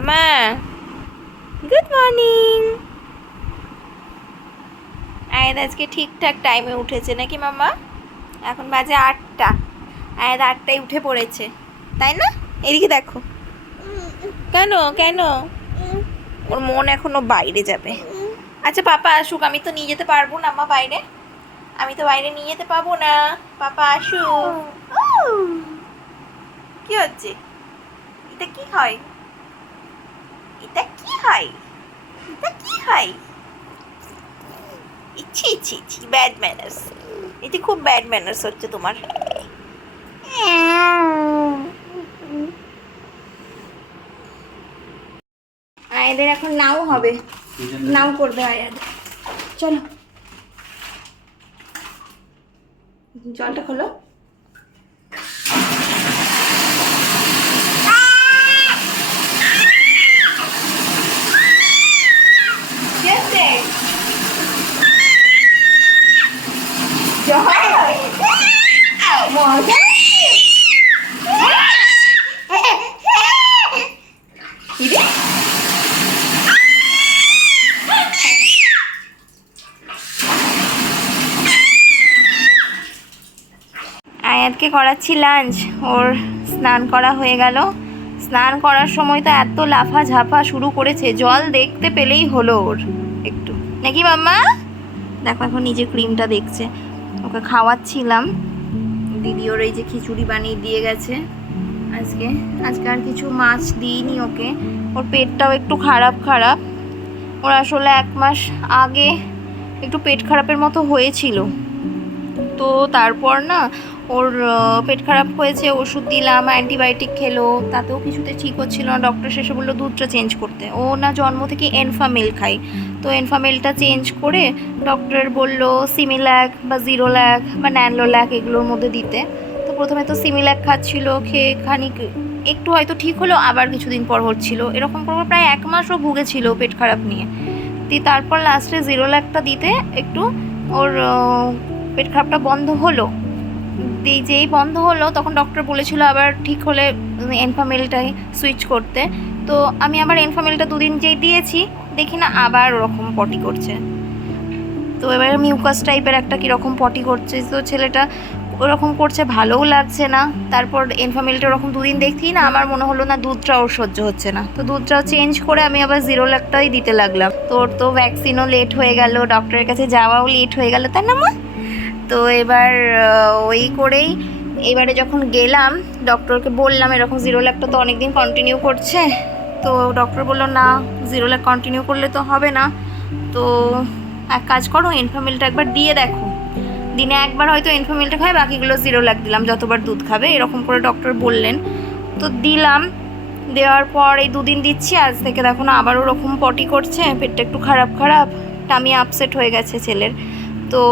মামা good morning. আয়াত আজকে ঠিকঠাক টাইমে উঠেছে নাকি মামা? এখন বাজে 8টা। আয়াত 8টায় উঠে পড়েছে, তাই না? এদিকে দেখো। কেন কেন? ওর মন এখনো বাইরে যাবে। আচ্ছা পাপা আসুক, আমি তো নিয়ে যেতে পারবো না মা বাইরে। আমি তো বাইরে নিয়ে যেতে পাবো না। পাপা আসুক। কি হচ্ছে? এটা কি হয়? এটা কি হয়? এটা কি হয়? ইচ্ছি ইচ্ছি ইচ্ছি, ব্যাড ম্যানার্স। এটি খুব ব্যাড ম্যানার্স হচ্ছে তোমার। আয়াদের এখন নাও হবে, নাও করবে আয়াদ। চলো জলটা খোলো। মজা আয়াতকে করাচ্ছি লাঞ্চ। ওর স্নান করা হয়ে গেল। স্নান করার সময় তো এত লাফা ঝাপা শুরু করেছে, জল দেখতে পেলেই হলো ওর একটু, নাকি মাম্মা? দেখো এখন নিজে ক্রিমটা দেখছে। ওকে খাওয়াচ্ছিলাম, দিদি ওর এই যে খিচুড়ি বানিয়ে দিয়ে গেছে। আজকে আজকে আর কিছু মাছ দিইনি ওকে। ওর পেটটাও একটু খারাপ খারাপ। ওর আসলে 1 মাস আগে একটু পেট খারাপের মতো হয়েছিল, তো তারপর না ওর পেট খারাপ হয়েছে, ওষুধ দিলাম, অ্যান্টিবায়োটিক খেলো, তাতেও কিছুতে ঠিক হচ্ছিল না। ডক্টর শেষে বললো দুধটা চেঞ্জ করতে। ও না জন্ম থেকে এনফামেল খায়, তো এনফামেলটা চেঞ্জ করে ডক্টর বললো সিমিল্যাক বা জিরোল্যাক বা ন্যানলোল্যাক এগুলোর মধ্যে দিতে। তো প্রথমে তো সিমিল্যাক খাচ্ছিল, খেয়ে খানিক একটু হয়তো ঠিক হলো, আবার কিছুদিন পর হচ্ছিল। এরকম করে প্রায় 1 মাসও ভুগেছিল পেট খারাপ নিয়ে। তারপর লাস্টে জিরোল্যাকটা দিতে একটু ওর পেট খারাপটা বন্ধ হলো। যেই বন্ধ হলো তখন ডক্টর বলেছিল আবার ঠিক হলে এনফামেলটাই সুইচ করতে। তো আমি আবার এনফামেলটা 2 দিন যেই দিয়েছি, দেখি না আবার ওরকম পটি করছে। তো এবারে মিউকাস টাইপের একটা কীরকম পটি করছে, তো ছেলেটা ওরকম করছে, ভালোও লাগছে না। তারপর এনফামেলটা ওরকম 2 দিন দেখি না, আমার মনে হলো না দুধটা ওর সহ্য হচ্ছে না, তো দুধটাও চেঞ্জ করে আমি আবার জিরোল্যাকটাই দিতে লাগলাম। তোর তো ভ্যাকসিনও লেট হয়ে গেল, ডক্টরের কাছে যাওয়াও লেট হয়ে গেল, তাই না মা? তো এবার ওই করেই এবারে যখন গেলাম ডক্টরকে বললাম এরকম জিরোল্যাকটা তো অনেক দিন কন্টিনিউ করছে। তো ডক্টর বললো না, জিরোল্যাক কন্টিনিউ করলে তো হবে না, তো এক কাজ করো এনফামেলটা একবার দিয়ে দেখো। দিনে একবার হয়তো এনফামেলটা খায়, বাকিগুলো জিরোল্যাক দিলাম, যতবার দুধ খাবে এরকম করে ডক্টর বললেন। তো দিলাম, দেওয়ার পর এই 2 দিন দিচ্ছি, আজ থেকে দেখো না আবার ওরকম পটি করছে, পেটটা একটু খারাপ খারাপ, টামি আপসেট হয়ে গেছে ছেলের। তো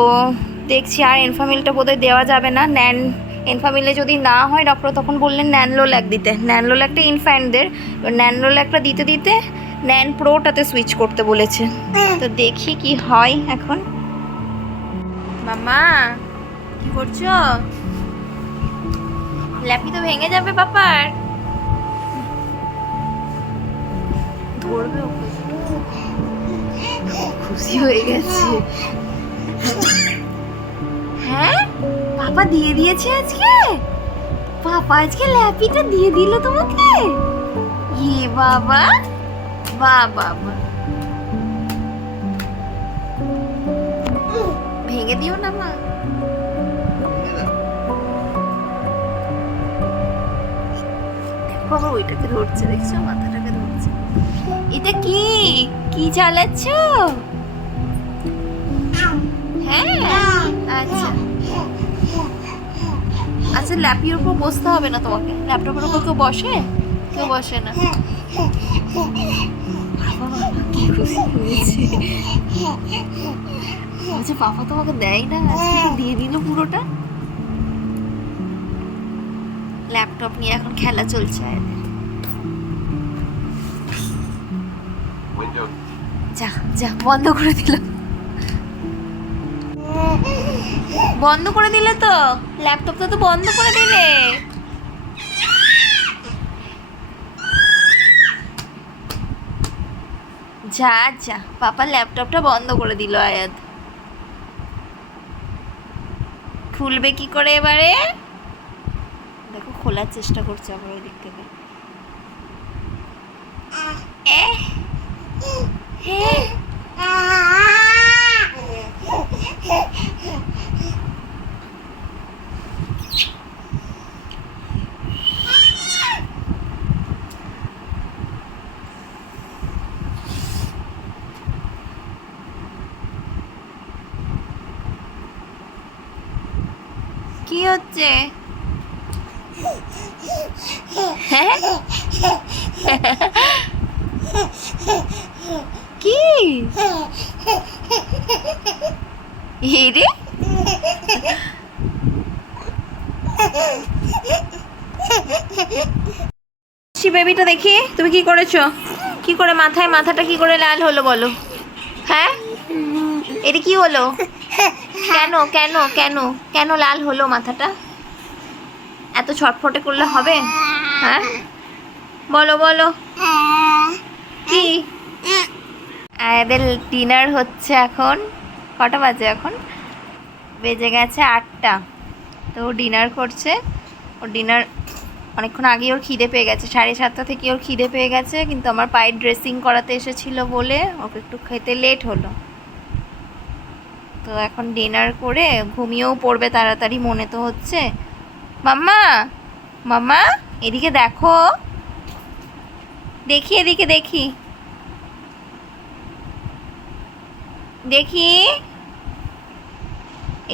দেখছি আর এনফামিলটা বোধহয় দেওয়া যাবে না। এনফামিলে যদি না হয় ডক্টর তখন বললেন ন্যানলোল্যাক দিতে। ন্যানলোল্যাকটা ইনফ্যান্টদের, ন্যানলোল্যাকটা দিতে দিতে ন্যান প্রোটাতে সুইচ করতে বলেছে। তো দেখি কি হয় এখন। মামা কি করছো? ল্যাপি তো ভেঙে যাবে পাপার। ধরবে ওকে, খুশি হয়ে গেছে। হ্যাঁ পাপা দিয়ে দিয়েছে আজকে। পাপা আজকে ল্যাপিটা দিয়ে দিল তোমাকে। ইয়ে বাবা, বাহ বাবা, ভেঙে দিও না মা। বাবা ওইটাকে ধরছে, দেখছো মাথাটাকে ধরছে। এটা কি কি চালাচ্ছ? হ্যাঁ আচ্ছা আচ্ছা, ল্যাপির উপর বসতে হবে না তোমাকে, ল্যাপটপের উপর কেউ বসে? কেউ বসে না। কি খুশি হয়েছে। আচ্ছা পাপা তোমাকে দেয় না, আজকে দিয়ে দিল পুরোটা। ল্যাপটপ নিয়ে এখন খেলা চলছে। যা যা বন্ধ করে দিল, বন্ধ করে দিলে তো, ল্যাপটপটা তো বন্ধ করে দিলে। যা যা, পাপার ল্যাপটপটা বন্ধ করে দিল আয়াত। খুলবে কি করে এবারে? দেখো খোলার চেষ্টা করছে আবার ওই দিক থেকে। কি হচ্ছে? কি রে? বেবিটা দেখি তুমি কি করেছো? কি করে মাথাটা কি করে লাল হলো বলো? হ্যাঁ, এটা কি হলো? কেন কেন কেন কেন লাল হলো মাথাটা? এত ছটফটে করলে হবে? হ্যাঁ বলো বলো কি? এদের ডিনার হচ্ছে এখন। কটা বাজে এখন? বেজে গেছে 8টা। তো ও ডিনার করছে। ওর ডিনার অনেকক্ষণ আগেই ওর খিদে পেয়ে গেছে, 7:30 থেকে ওর খিদে পেয়ে গেছে, কিন্তু আমার পায়ের ড্রেসিং করাতে এসেছিলো বলে ওকে একটু খেতে লেট হলো। তো এখন ডিনার করে ঘুমিয়েও পড়বে তাড়াতাড়ি মনে তো হচ্ছে। মাম্মা মাম্মা এদিকে দেখো, দেখি এদিকে দেখি দেখি।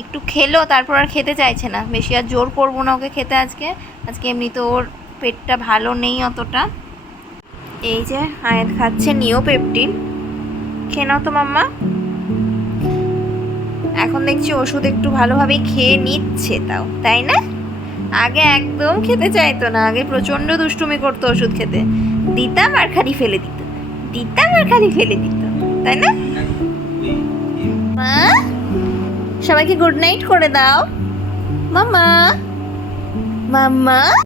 একটু খেলো, তারপর আর খেতে চাইছে না। বেশি আর জোর করবো না ওকে খেতে আজকে। আজকে এমনি তো ওর পেটটা ভালো নেই অতটা। এই যে আয়াত খাচ্ছে নিওপেপটিন। খেয়ে নাও তো মাম্মা। এখন দেখছি ওষুধ একটু ভালোভাবেই খেয়ে নিচ্ছে তাও, তাই না? আগে একদম খেতে চাইতো না, আগে প্রচণ্ড দুষ্টুমি করতো ওষুধ খেতে। দিতাম আর খালি ফেলে দিত, দিতাম আর খালি ফেলে দিত, তাই না? সবাইকে গুড নাইট করে দাও মাম্মা। মাম্মা।